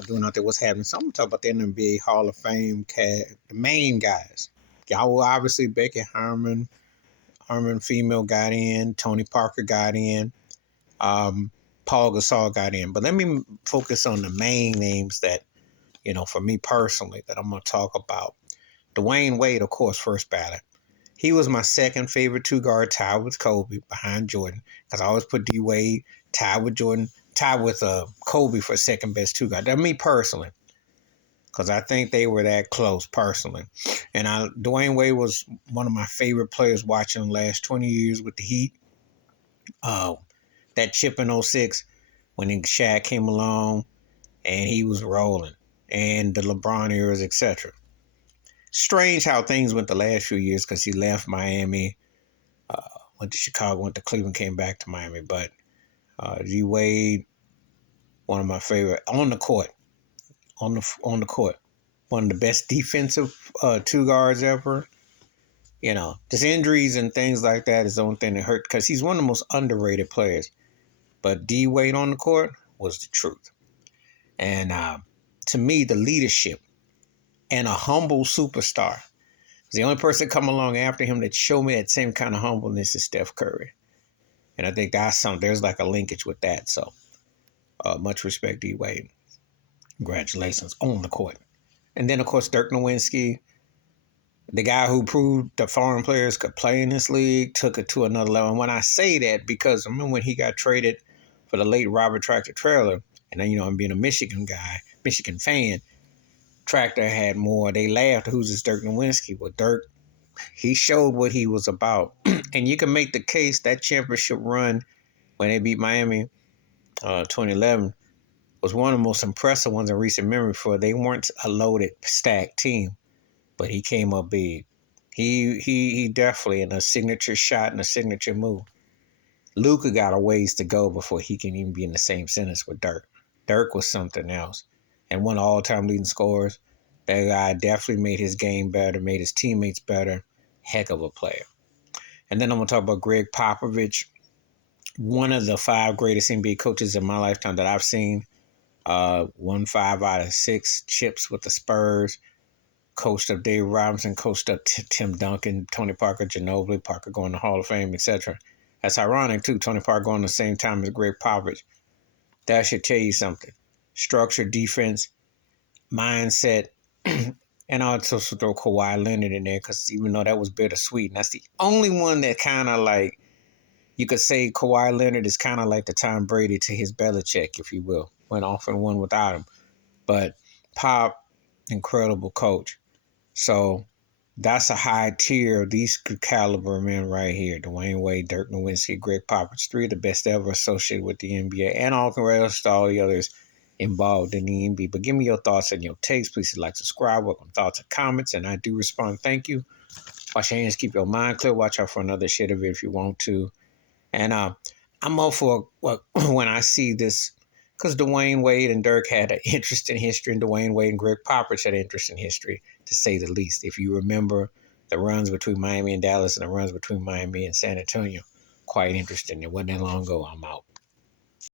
doing out there, what's happening. So I'm gonna talk about the NBA Hall of Fame the main guys. Y'all obviously Becky Harmon female got in, Tony Parker got in, um, Paul Gasol got in. But let me focus on the main names that, for me personally, that I'm gonna talk about. Dwyane Wade, of course, first ballot. He was my second favorite two guard, tied with Kobe behind Jordan. Because I always put D Wade tied with Jordan, tied with Kobe for second best two guard. That's me personally, because I think they were that close personally. And Dwyane Wade was one of my favorite players watching the last 20 years with the Heat. Uh, that chip in '06 when Shaq came along and he was rolling, and the LeBron eras, etc. Strange how things went the last few years because he left Miami, went to Chicago, went to Cleveland, came back to Miami. But G Wade, one of my favorite on the court, on the court, one of the best defensive two guards ever. Just injuries and things like that is the only thing that hurt because he's one of the most underrated players. But D Wade on the court was the truth. And to me, the leadership and a humble superstar. The only person come along after him that showed me that same kind of humbleness is Steph Curry. And I think there's like a linkage with that. So much respect, D Wade. Congratulations on the court. And then, of course, Dirk Nowitzki, the guy who proved that foreign players could play in this league, took it to another level. And when I say that, because I remember when he got traded for the late Robert Tractor Trailer, and then, I'm being a Michigan guy, Michigan fan, Tractor had more. They laughed, who's this Dirk Nowitzki? Well, Dirk, he showed what he was about. And you can make the case that championship run when they beat Miami 2011 was one of the most impressive ones in recent memory for they weren't a loaded, stacked team, but he came up big. He definitely in a signature shot and a signature move. Luka got a ways to go before he can even be in the same sentence with Dirk. Dirk was something else. And one of all-time leading scorers. That guy definitely made his game better, made his teammates better. Heck of a player. And then I'm going to talk about Gregg Popovich, one of the 5 greatest NBA coaches in my lifetime that I've seen. Won 5 out of 6 chips with the Spurs. Coached up Dave Robinson, coached up Tim Duncan, Tony Parker, Ginobili, Parker going to Hall of Fame, etc. That's ironic, too. Tony Parker going the same time as Gregg Popovich. That should tell you something. Structure, defense, mindset, and I'll also throw Kawhi Leonard in there because even though that was bittersweet, and that's the only one that kind of like, you could say Kawhi Leonard is kind of like the Tom Brady to his Belichick, if you will. Went off and won without him. But Pop, incredible coach. So that's a high tier of these caliber men right here. Dwyane Wade, Dirk Nowitzki, Gregg Popovich, 3 of the best ever associated with the NBA. And all congrats to all the others involved in the NBA. But give me your thoughts and your takes. Please like, subscribe, welcome thoughts and comments. And I do respond. Thank you. Wash your hands, keep your mind clear. Watch out for another shit of it if you want to. And I'm all for when I see this, because Dwyane Wade and Dirk had an interesting history, and Dwyane Wade and Gregg Popovich had an interesting history, to say the least. If you remember the runs between Miami and Dallas and the runs between Miami and San Antonio, quite interesting. It wasn't that long ago. I'm out.